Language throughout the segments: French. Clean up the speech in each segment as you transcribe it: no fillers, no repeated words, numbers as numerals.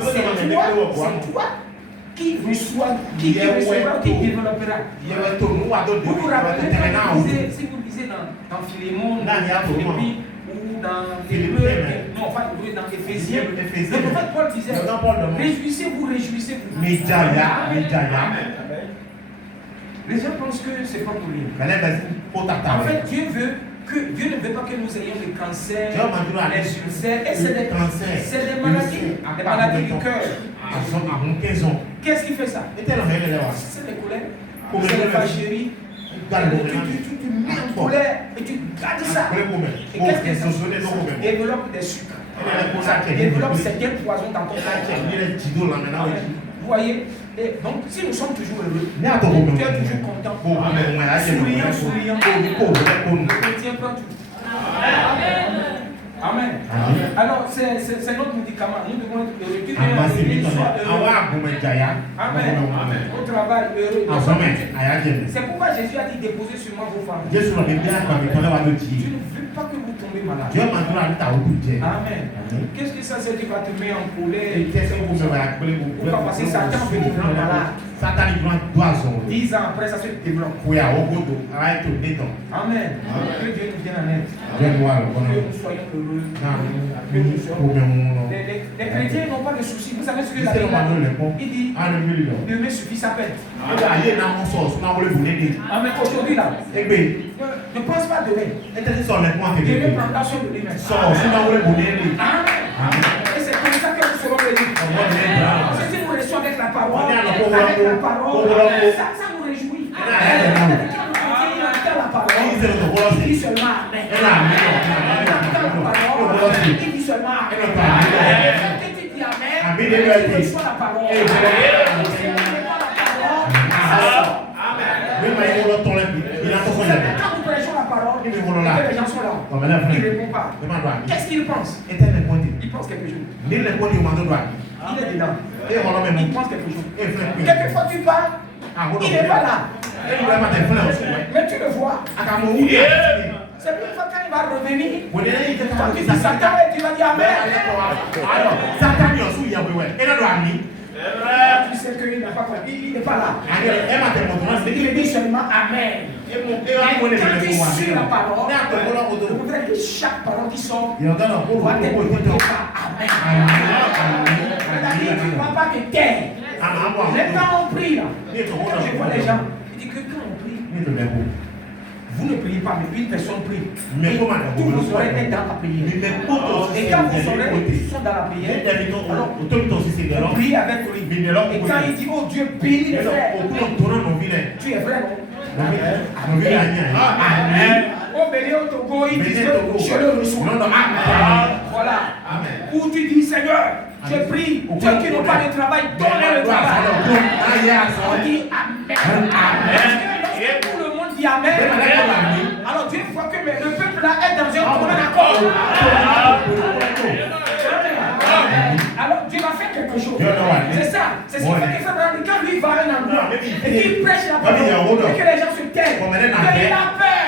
c'est toi qui reçoit, qui recevra, qui développera. Vous vous rappelez quand si vous lisez dans Philémon, Philippiens ou dans Hébreux, non, pas Hébreux, dans Éphésiens, le prophète Paul disait, réjouissez-vous, réjouissez-vous. Les gens pensent que c'est pas pour rien. En fait, Dieu ne veut pas que nous ayons des cancers, des ulcères, et c'est des maladies du cœur. Qu'est-ce qui fait ça? C'est les colères, c'est les fâcheries. Tu mets en colère et tu gardes ça. Et qu'est-ce que ça développe des sucres? Ça développe certains poisons dans ton corps. Vous voyez? Et donc, si nous sommes toujours heureux, tu es toujours content, souriant, le chrétien prend tout. Amen. Alors, c'est notre médicament. Nous devons être heureux. Amen. Au travail, heureux. C'est pourquoi Jésus a dit déposez sur moi vos fardeaux. Dieu ne veut pas que vous tombez malade. Amen. Qu'est-ce que ça c'est qui va te mettre en colère? Pourquoi? Parce que Satan veut te rendre malade. 10 ans après, ça se développe. Amen. Que Dieu nous vienne en aide. Que nous soyons heureux. Les chrétiens n'ont pas de soucis. Vous savez ce que la Bible il dit demain suffit sa peine. Amen. Aujourd'hui là, ne pense pas demain. Dieu prendra soin de lui-même. Et c'est comme ça que nous serons bénis. Si nous restons avec la parole, ça nous réjouit. Il entend la parole, il dit seulement Amen. Il entend la parole, il dit seulement Amen. Quand tu dis Amen, tu reçois la parole. Si tu ne reçois la parole, quand nous prêchons la parole, et que les gens sont là, ils ne répondent pas. Qu'est-ce qu'ils pensent? Ils pensent quelque chose. Il est dedans. Il pense quelque chose. Quelquefois tu parles, il n'est pas là. Mais tu le vois. C'est une fois quand il va revenir, quand tu dis Satan, tu vas dire Amen. Tu sais qu'il n'a pas compris, il n'est pas là. Il dit seulement Amen. Quand tu suis la parole, je voudrais que chaque parole qui sort doit être portée par Amen. C'est-à-dire que tu ne vas pas te taire. Les temps ont pris là. Quand je vois les gens, ils disent que quand on prie, vous ne priez pas, mais une personne prie. Et tous vos oreilles sont dans la prière. Et quand vos oreilles sont dans la prière, alors vous priez avec lui. Et quand il dit, oh Dieu, bénis les frères, tu es vrai, non? Amen. Oh, béni au Togo, il dit, je le reçois. Voilà. Où tu dis, Seigneur, je prie, ceux qui n'ont pas de travail, donnez le travail. On dit Amen. Tout le monde dit Amen. Alors Dieu voit que le peuple là est dans un commun accord. Alors Dieu va faire quelque chose. C'est ça. C'est ce qui fait que quand lui va à un endroit et qu'il prêche la parole et que les gens se taisent, il a peur.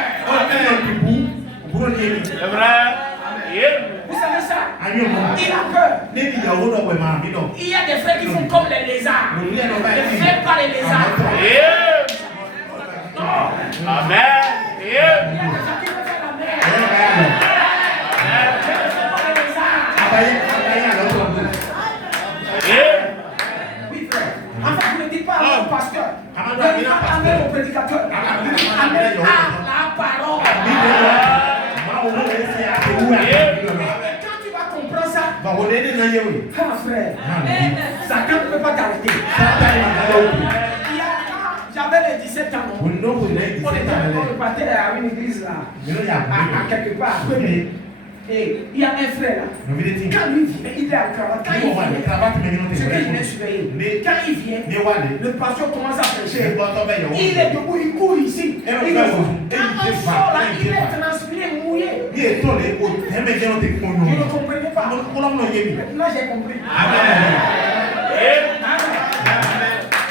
C'est vrai. Vous savez ça? Il a peur. Il y a des frères qui font comme les lézards. Ne faites pas les lézards. Non. Amen. Il y a des gens qui vont faire la merde. Je ne fais pas les lézards. Oui, frère. En fait, vous ne dites pas Amen au pasteur. Vous ne dites pas Amen au prédicateur. Vous dites Amen à la parole. Quand tu vas comprendre ça, frère, Satan ne peut pas t'arrêter. J'avais les 17 ans. On partait à une église là, à quelque part. Et il y a un frère là. Quand lui vient, il est à cravate. Quand il vient, ce que je l'ai surveillé. Quand il vient, le pasteur commence à prêcher. Il est debout, il court ici. Quand on sort là, il est transpiré, mouillé. Je ne comprenais pas. Maintenant j'ai compris.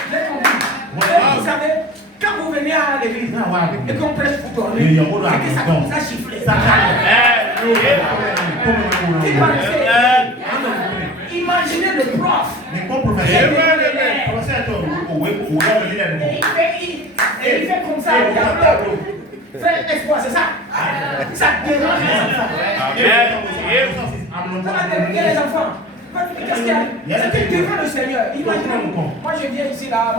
J'ai compris. Vous savez, quand vous venez à l'église et qu'on prêche pour dormir, c'est que ça commence à chiffler. Il va rester. Il mange Imaginez le prof. Mais comme professeur, et il fait comme ça. Frère espoir, c'est ça. Ça dérange les enfants. Ça va déranger les enfants. Qu'est-ce qu'il y a? C'était devant le Seigneur. Imaginez. Moi je viens ici là.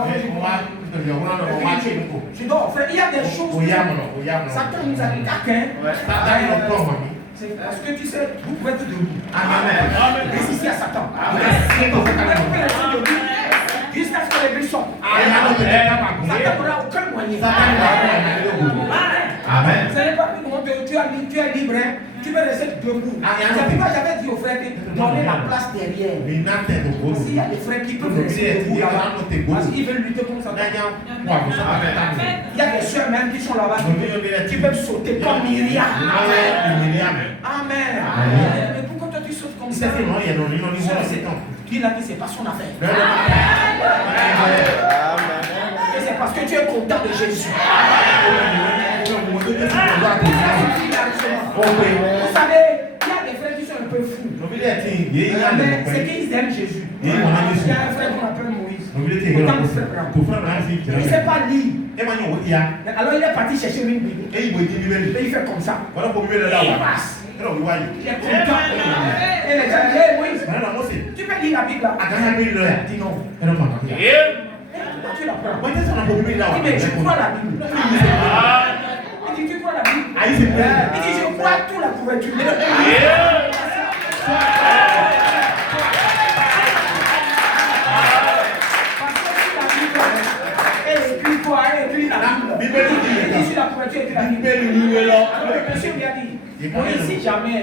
Je dors. Frère, il y a des choses. Satan nous a dit taquin. C'est parce que tu sais, vous pouvez être debout. Amen. Résister à Satan. Jusqu'à ce que les bris sortent. Satan n'aura aucun moyen. Amen. Ce n'est pas plus comment tu es libre. Tu peux rester debout. C'est pourquoi j'avais dit aux frères de donner la place derrière. Parce qu'il y a des frères qui peuvent rester debout là-bas. Parce qu'ils veulent lutter contre Satan. Il y a des soeurs même qui sont là-bas qui peuvent sauter comme Myriam. Amen. Mais pourquoi toi tu sautes comme ça? Qui l'a dit, c'est pas son affaire. Et c'est parce que tu es content de Jésus. Vous savez, il y a des frères qui sont un peu fous. Mais c'est qu'ils aiment Jésus. Il y a un frère qu'on appelle Moïse. Autant de frères blancs. Il ne sait pas lire. Alors il est parti chercher une Bible. Et il fait comme ça. Et il passe. Il est content. Et les gens disent, Moïse, tu peux lire la Bible là? Il dit non. Tu la prends. Il dit, mais je crois la Bible. Il dit, tu crois la Bible? Il dit, je crois toute la couverture. Et puis quoi? Et puis la Bible. Il dit, sur la couverture et puis la Bible. Alors le monsieur lui a dit, si jamais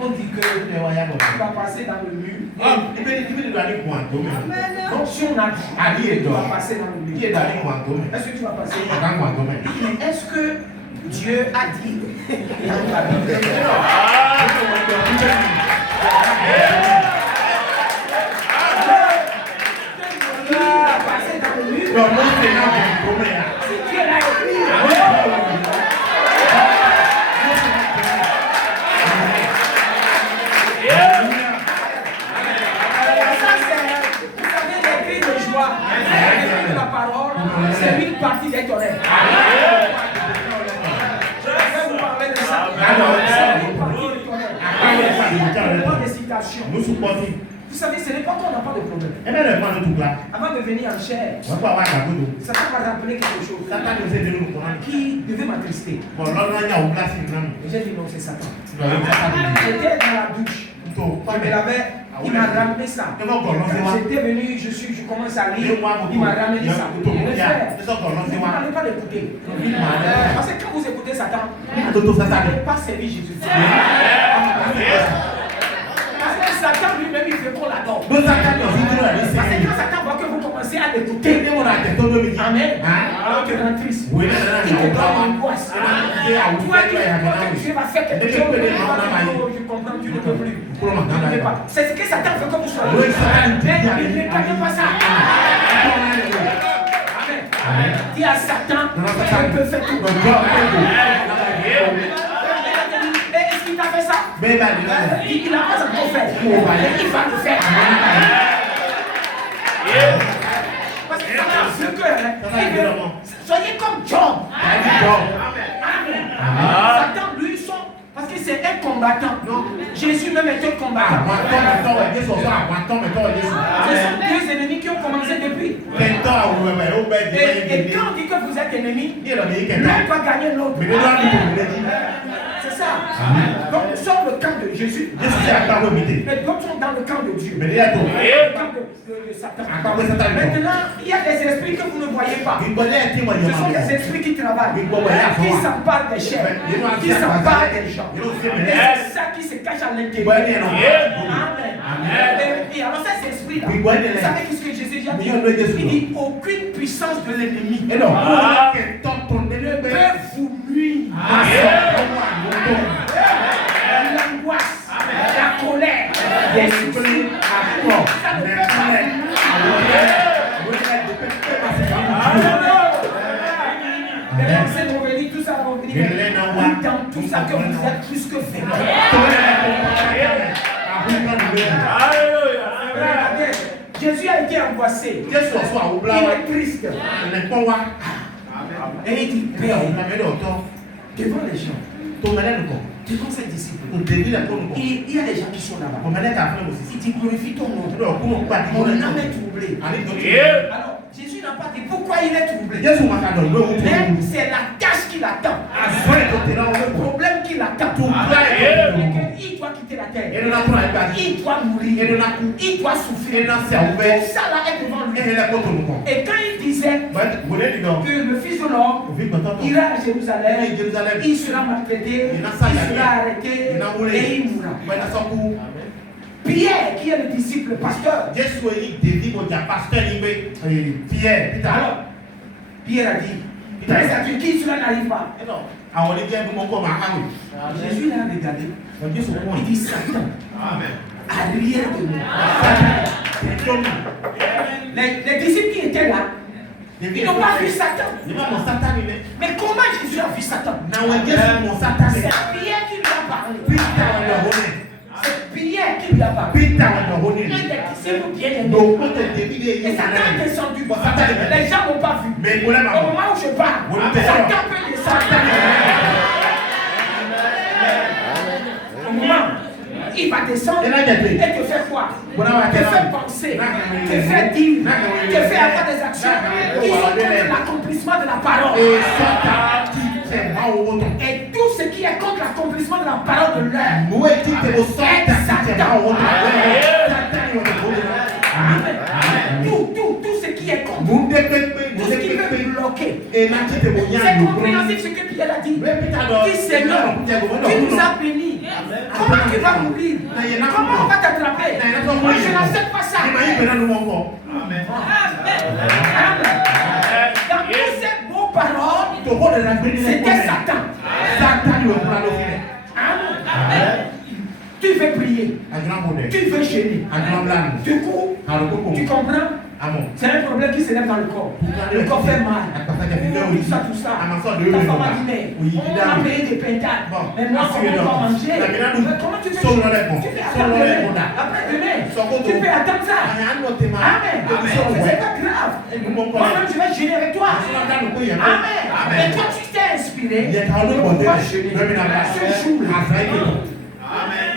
on dit que tu vas passer dans le mur. Donc si on a dit que tu vas passer dans le mur, est-ce que tu vas passer? Mais est-ce que Dieu a dit dans la Bible? Tu vas passer dans le mur. Si Dieu l'a écrit. La parole, c'est une partie des oreilles. Je vais vous parler de ça. C'est une partie des oreilles. Des citations. Vous savez, ce n'est pas qu'on n'a pas de problème. Avant de venir en chair, Satan m'a rappelé quelque chose qui devait m'attrister. Et j'ai dit non, c'est Satan. J'étais dans la douche. Il m'a ramené ça. J'étais venu, je commence à lire. Il m'a ramené ça. Vous ne parlez pas d'écouter. Parce que quand vous écoutez Satan, vous n'avez pas servi Jésus. Parce que Satan lui-même, il fait qu'on l'adore. Parce que quand Satan voit que vous commencez à l'écouter, amen, alors que dans Christ, il te donne une angoisse. Toi qui crois que Dieu va faire quelque chose, je comprends, tu ne peux plus. C'est ce que Satan veut que vous soyez. Mais il ne connaît pas ça. Amen. Dis à Satan, je peux faire tout. Est-ce qu'il t'a fait ça? Il n'a pas encore fait. Il va le faire. Parce que Satan veut que soyez comme Job. Satan, lui, parce que c'est un combattant. Jésus même est un combattant. Ce sont deux ennemis qui ont commencé depuis. Et quand on dit que vous êtes ennemis, l'un va gagner l'autre. C'est ça. Donc nous sommes le camp de Jésus. Mais d'autres sont dans le camp de Dieu. Le camp de Satan. Maintenant, il y a des esprits que vous ne voyez pas. Ce sont des esprits qui travaillent, qui s'emparent des chairs, qui s'emparent des gens. Et c'est ça qui se cache à l'intérieur. Amen. Et alors ces esprits-là, vous savez ce que Jésus a dit? Il dit aucune puissance de l'ennemi ne peut vous nuire. L'angoisse, la colère, les soucis, ça ne peut pas. Mais pensez de revenir, tout ça va revenir. Dans tout ça que vous êtes plus que vainqueurs. angoissé. Il est triste. Et il dit, Père, devant les gens, devant ses disciples, il y a des gens qui sont là-bas. Il dit, glorifie ton nom. Mon âme est troublée. Alors, Jésus n'a pas dit pourquoi il est troublé. Mais c'est la tâche qui l'attend. Le problème qui l'attend. Il doit quitter la terre. Il doit mourir. Il doit souffrir. Tout ça là est devant lui. Et quand il disait que le Fils de l'homme ira à Jérusalem, il sera maltraité, il sera arrêté et il mourra. Pierre, qui est le disciple, le pasteur. Alors, Pierre a dit, qui cela n'arrive pas. Jésus l'a regardé. Il dit, Satan, arrière de nous. Les disciples qui étaient là, ils n'ont pas vu Satan. Mais comment Jésus a vu Satan? C'est Pierre qui lui a parlé. C'est Pierre qui lui a parlé. Un des disciples bien aimés. Et Satan est descendu. Les gens n'ont pas vu. Au moment où je parle, Satan peut descendre. Au moment, il va descendre et te faire quoi? Te faire penser, te faire dire, te faire avoir des actions qui sont contre l'accomplissement de la parole. Et tout ce qui est contre l'accomplissement de la parole de l'heure est Satan. Tout ce qui est contre, tout ce qui peut bloquer. C'est compréhensif ce que Pierre a dit. Dis Seigneur, tu nous as bénis. Comment tu vas mourir? Comment on va t'attraper? Moi je n'accepte pas ça. Amen. Dans toutes ces beaux paroles, c'était Satan. Amen. Tu veux prier, tu veux gêner. Du coup, tu comprends? C'est un problème qui s'élève dans le corps. Le corps fait mal. Tout ça. Ta femme a dit, mais on a payé des pentades. Mais moi, on va manger. Comment tu fais? Tu peux attendre demain. Après-demain, tu peux attendre ça. Amen. C'est pas grave. Moi-même, je vais gêner avec toi. Amen. Mais toi, tu t'es inspiré. On va gêner. Ce jour-là. Amen.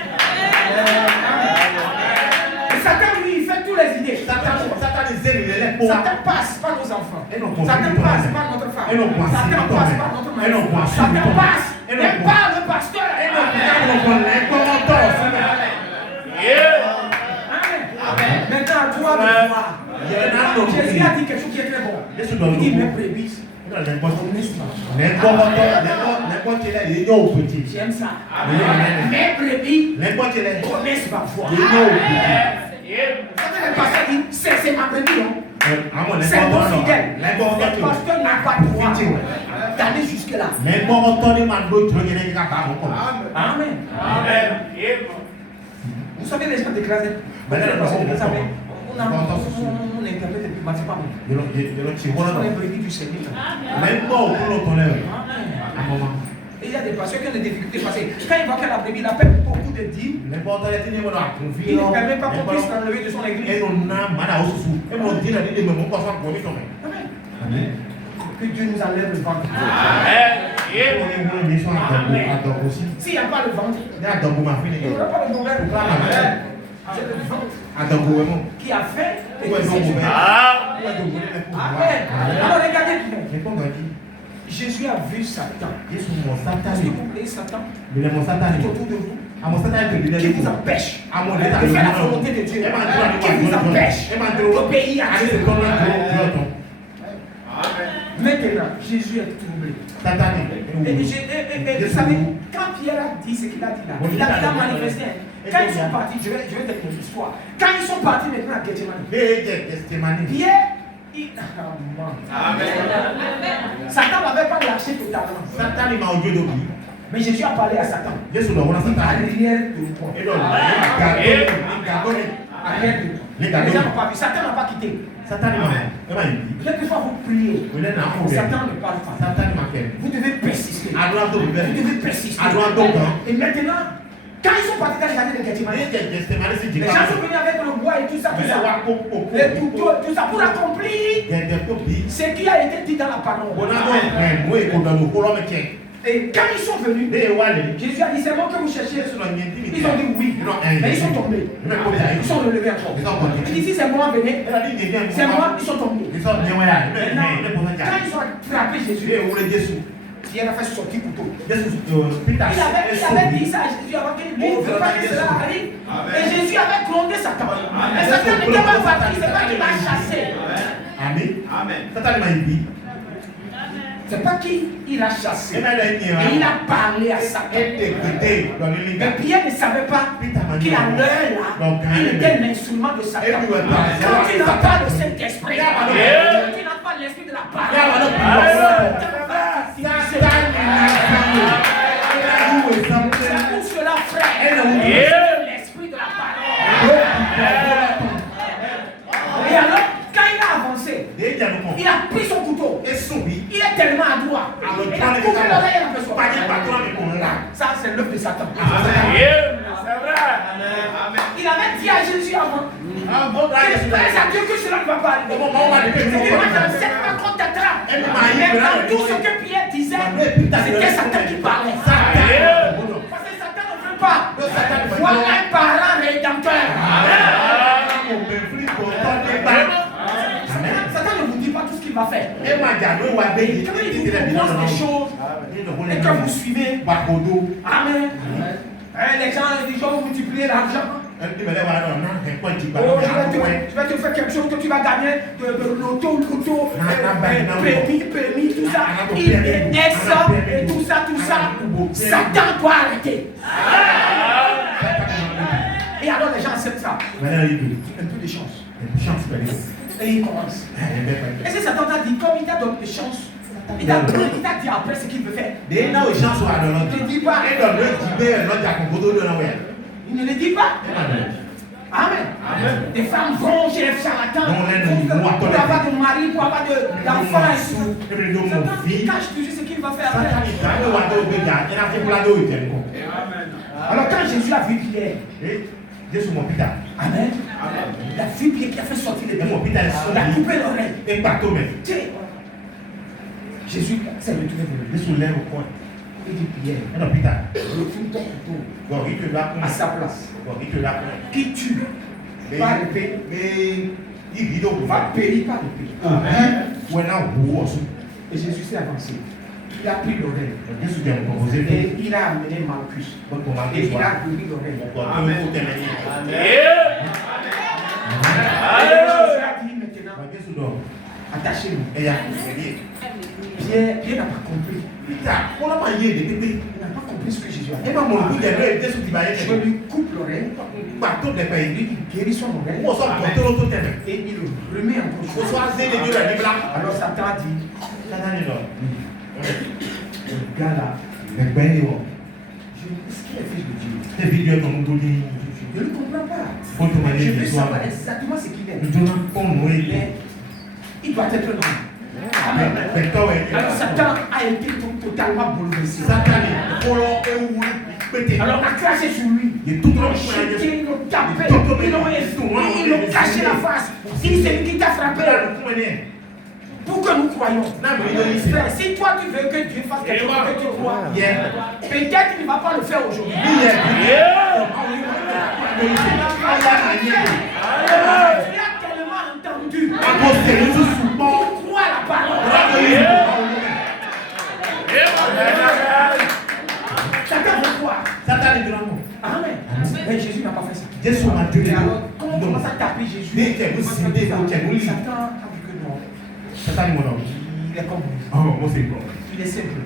Satan, lui, il fait toutes les idées. Satan passe par nos enfants. Satan passe par notre femme. Satan passe par notre mari. Satan passe et par le pasteur. Amen. Maintenant, à toi de voir. Jésus a dit quelque chose qui est très bon. Il dit, mes brebis. J'aime ça. Mes brebis connaissent ma voix. Le pasteur dit, c'est ma brebis. C'est mon fidèle. Le pasteur n'a pas de droit d'aller jusque-là. Amen. Vous savez, les gens déclarent. Vous savez, on interprète depuis ma femme. On est brebis du Seigneur. Et il y a des pasteurs qui ont des difficultés parce que quand il voit que la brebis, il appelle beaucoup de dîmes. Il ne permet pas qu'on puisse l'enlever de son église. Amen. Que Dieu nous enlève le ventre. S'il n'y a pas le ventre, il n'y aura pas de problème. C'est le ventre qui a fait et qui s'est tué. Amen. Alors regardez bien. Jésus a vu Satan. Est-ce que vous voyez Satan tout autour de vous? Qui vous empêche de faire la volonté de Dieu? Qui vous empêche d'obéir à Dieu? Maintenant, Jésus est troublé. Et vous savez, quand Pierre a dit ce qu'il a dit là, il a manifesté. Quand ils sont partis, je vais te dire l'histoire. Quand ils sont partis maintenant à Gethsemane, Pierre, Satan n'avait pas lâché totalement. Mais Jésus a parlé à Satan. Arrière de toi. Arrière de toi. Les gens n'ont pas vu. Satan n'a pas quitté. Quelquefois vous priez. Satan ne parle pas. Vous devez persister. Vous devez persister. Et maintenant, Quand ils sont partis dans les jardins de Gethsemane, les gens sont venus avec le bois et tout ça, les couteaux, tout ça, pour accomplir ce qui a été dit dans la parole. Et quand ils sont venus, Jésus a dit, c'est moi que vous cherchez. Ils ont dit oui, mais ils sont tombés. Ils sont relevés encore. Il dit, si c'est moi, venez. C'est moi, ils sont tombés. Maintenant, quand ils ont attrapé Jésus, il a fait sortir le couteau. Il avait dit ça à Jésus avant qu'il ne veut pas que cela arrive. Et Jésus avait grondé Satan. Et Satan n'était pas parti, c'est pas qu'il l'a chassé. Amen. C'est pas qu'il l'a chassé. Et il a parlé à Satan. Mais Pierre ne savait pas qu'il a l'heure là. Il était l'instrument de Satan. Quand tu n'as pas le Saint-Esprit, quand tu n'as pas l'esprit de la parole, c'est pour cela, frère, l'esprit de la parole. Et alors, quand il a avancé, il a pris son couteau. Il est tellement adroit. Il a coupé l'oreille à la personne. Ça, c'est l'œuvre de Satan. Il avait dit à Jésus avant à Dieu que cela ne va pas arriver. C'est que moi, je ne sais pas qu'on t'attrape. Mais dans tout ce que Pierre disait, c'était Satan qui parlait. Parce que Satan ne veut pas voir un parent rédempteur. Satan ne vous dit pas tout ce qu'il va faire. Et quand il vous propose des choses et que vous suivez, amen. Les gens vont multiplier l'argent. Tu vas te faire quelque chose que tu vas gagner de loto, permis, tout ça. Il est ça et tout ça. Satan doit arrêter. Et alors les gens acceptent ça. Un peu de chance. Et il commence. Et c'est Satan t'a dit, comme il t'a donné des chances, il t'a dit après ce qu'il veut faire. Il ne dit pas. Il ne le dit pas. Amen. Des femmes vont chez les charlatans pour avoir de mari, pour avoir d'enfants et tout. Satan cache toujours ce qu'il va faire après. Alors quand Jésus a vu Pierre, amen. Il a vu Pierre qui a fait sortir les pieds. Il a coupé l'oreille. Jésus s'est retourné vers lui. Il dit Pierre, retourne ton couteau à sa place. Qui tue par l'épée va périr par l'épée. Et Jésus s'est avancé. Il a pris l'oreille. Et il a amené Malchus. Et il a guéri l'oreille. Amen. Jésus a dit maintenant, attachez-nous. Pierre n'a pas compris. Il n'a pas compris ce que Jésus a dit. Je lui coupe l'oreille. Il guérit son oreille. Et il le remet en cause. Alors Satan a dit, le gars là, ce qu'il est fils de Dieu. Je ne comprends pas. Je veux savoir exactement ce qu'il est. Il doit être l'homme. Amen. Alors Satan a été totalement bouleversé. Alors on a craché sur lui. Ils l'ont jeté, ils l'ont tapé, ils l'ont caché la face. Si c'est lui qui t'a frappé, pour que nous croyons. Si toi tu veux que Dieu fasse quelque chose que tu crois, peut-être qu'il ne va pas le faire aujourd'hui. Tu as tellement entendu. Pour croire la parole. Satan veut croire. Amen. Mais Jésus n'a pas fait ça. Alors, quand on commence à taper Jésus, Satan a dit que non. Il est comme vous. Il est simple.